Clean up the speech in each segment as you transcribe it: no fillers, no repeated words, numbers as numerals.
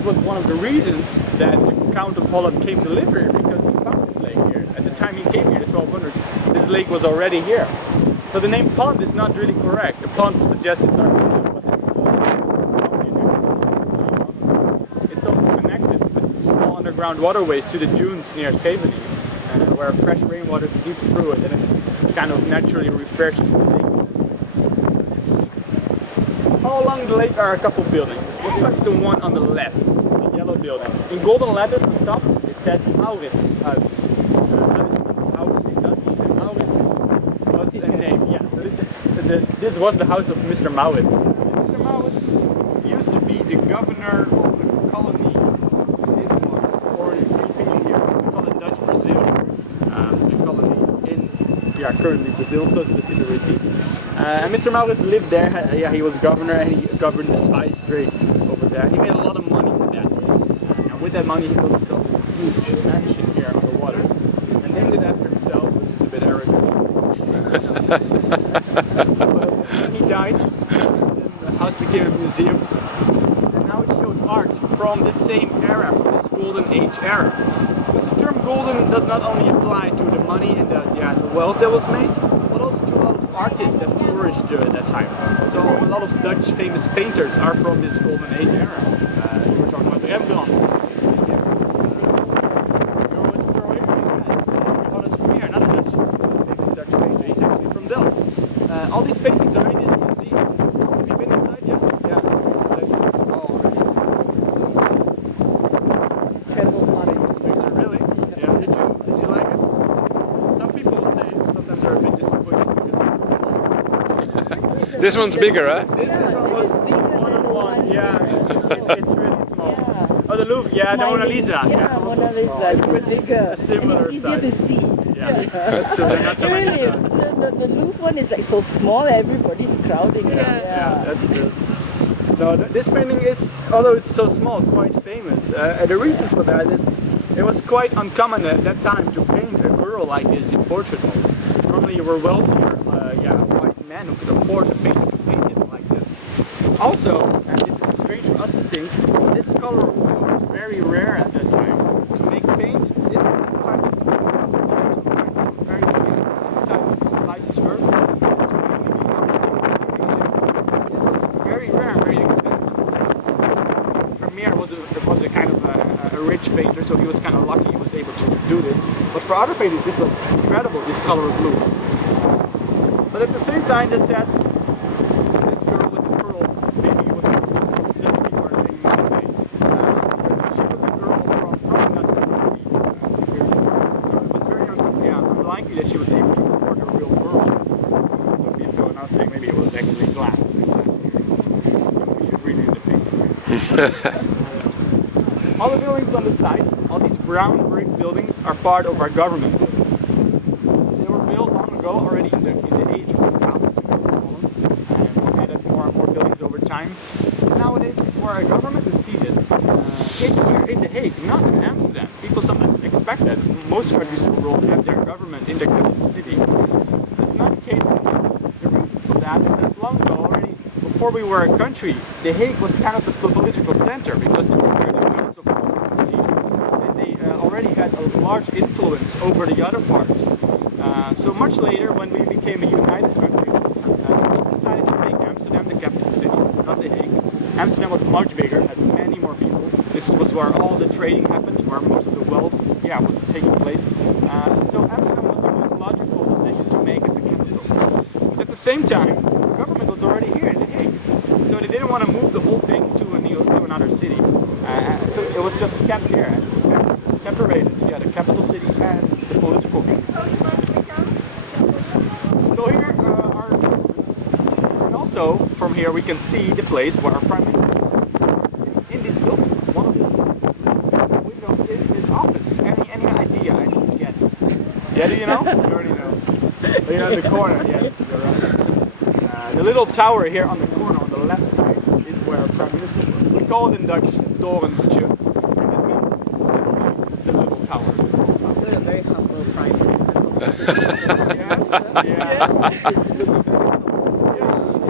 that was one of the reasons that the Count of Holland came to live here, because he found this lake here. At the time he came here, the 1200s, this lake was already here. So the name pond is not really correct. The pond suggests it's artificial, but it's also connected with small underground waterways to the dunes near Scheveningen, where fresh rainwater seeps through it and it kind of naturally refreshes the lake. All along the lake are a couple buildings, especially the one on the left, the yellow building. In golden letters on top it says Mauritshuis. Mauritshuis house in Dutch, and Maurits was a name. Yeah, so this was the house of Mr. Maurits. Mr. Maurits used to be the governor of the colony in Islam, or in here, we call it Dutch Brazil. The colony in currently Brazil, close to the city of Recife. And Mr. Maurits lived there. He was governor and he governed the spice trade over there. He made a lot of money with that. And with that money he built himself a huge mansion here on the water and named it after himself, which is a bit arrogant. But when he died, then the house became a museum. And now it shows art from the same era, from this golden age era. Because the term golden does not only apply to the money and the wealth that was made, but also to a lot of artists that flourished during that time. So a lot of Dutch famous painters are from this golden age era. We were talking about Rembrandt. All these paintings are in this museum. Have you been inside yet? Yeah. Really? Yeah. Did you like it? Some people say sometimes are a bit disappointed because it's so small. This one's bigger, huh? This is almost one-on-one. Yeah, it's really small. Yeah. Oh, the Louvre. Yeah, the Mona Lisa. Yeah, Mona Lisa. It's bigger. A similar and it's easier size. to see. Yeah, that's true. They're not so many Really, of them. the Louvre one is like so small, everybody's crowding. Yeah, that's true. No, this painting is, although it's so small, quite famous. And the reason for that is it was quite uncommon at that time to paint a girl like this in Portugal. Normally you were wealthier, white men who could afford to paint it like this. Also, and this is strange for us to think, this color of blue was very rare at that time. To make paint, this type of very some type of spices, herbs. This was very rare and very expensive. Vermeer was a kind of a rich painter, so he was kind of lucky he was able to do this. But for other painters, this was incredible, this color of blue. But at the same time, they said this girl with the pearl maybe was this people are saying nowadays because she was a girl from probably not so it was very unlikely that she was able to afford a real pearl. So people are now saying maybe it was actually glass. So we should rename the painting. All the buildings on the site, all these brown brick buildings, are part of our government building. They were built long ago, already in the age of the Counts, and we added more and more buildings over time. Nowadays, for our government to see this, here in The Hague, not in Amsterdam. People sometimes expect that most countries in the world have their government in their capital city. That's not the case anymore. The reason for that is that long ago already, before we were a country, The Hague was kind of the political center, because this is where the council proceeded, and they already had a large influence over the other parts. So much later, when we became a united country, it was decided to make Amsterdam the capital city, not The Hague. Amsterdam was much bigger, had many more people. This was where all the trading happened, where most of the wealth was taking place. So Amsterdam was the most logical decision to make as a capital. But at the same time, the government was already here in The Hague. So they didn't want to move the whole thing to another city. So it was just kept here and separated, the capital city and the political capital. So here are, and also from here we can see the place where our prime minister is. In this building, one of the windows is his office. Any idea? Any guess? Yeah, do you know? You already know. You know, in the corner, yes, you're right. The little tower here on the corner on the left side is where our prime minister was. We call it in Dutch torentje, and it means the little tower. We're a very humble prime minister. Yes,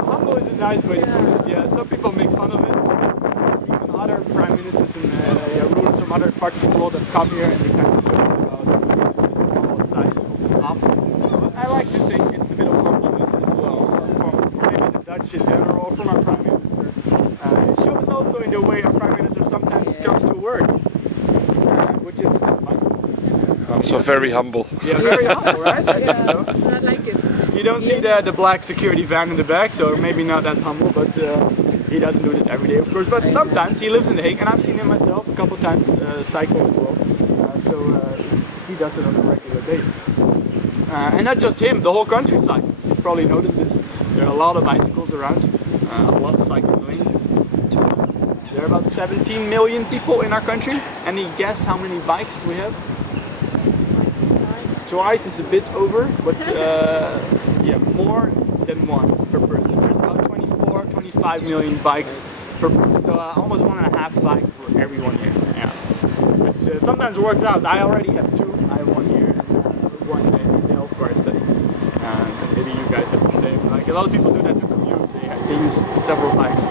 humble is a nice way to put it. Yeah, some people make fun of it. Even other prime ministers and rulers from other parts of the world that come here and they kind of joke about the small size of this office. But I like to think it's a bit of humbleness as well, from maybe the Dutch in general, or from our Prime Minister. It shows also in the way our Prime Minister sometimes comes to work, which is kind of nice. Also very humble. Yeah, very humble, right? I think so. I like it. You don't see the black security van in the back, so maybe not as humble, but he doesn't do this every day, of course. But sometimes he lives in The Hague, and I've seen him myself a couple of times cycle as well. So he does it on a regular basis. And not just him, the whole country cycles. You probably noticed this. There are a lot of bicycles around, a lot of cycling lanes. There are about 17 million people in our country. Any guess how many bikes we have? Twice is a bit over, but yeah, more than one per person. There's about 24, 25 million bikes per person, so almost 1.5 bike for everyone here. Yeah. Which sometimes works out. I already have 2. I have 1 here and 1 in the health where I study. And maybe you guys have the same. Like a lot of people do that to commute. They use several bikes.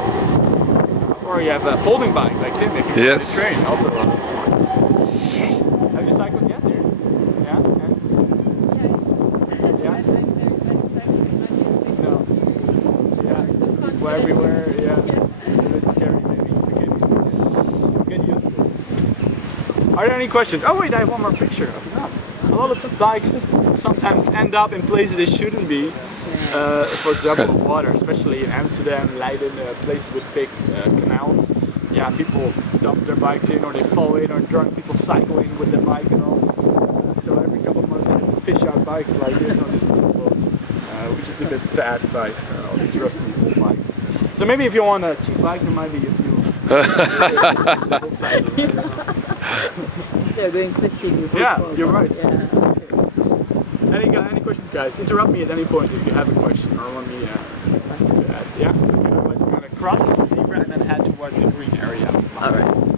Or you have a folding bike like Tim, if you yes. train, also a lot of smart. Have you cycled yet here? Yeah? People everywhere, yeah. A bit scary maybe. Get used to it. Are there any questions? Oh wait, I have one more picture. I forgot. A lot of bikes sometimes end up in places they shouldn't be. For example, water, especially in Amsterdam, Leiden, places with big canals. Yeah, people dump their bikes in, or they fall in, or drunk people cycling with their bike and all. So every couple of months they have to fish out bikes like this on this little boat, which is a bit sad sight. All these rusty old bikes. So maybe if you want a cheap bike, there might be a few. They're going fishing. Yeah, you're right. Yeah. Any questions, guys? Interrupt me at any point if you have a question or want me to add. Yeah? Otherwise we're going to cross the zebra and then head toward the green area. Alright.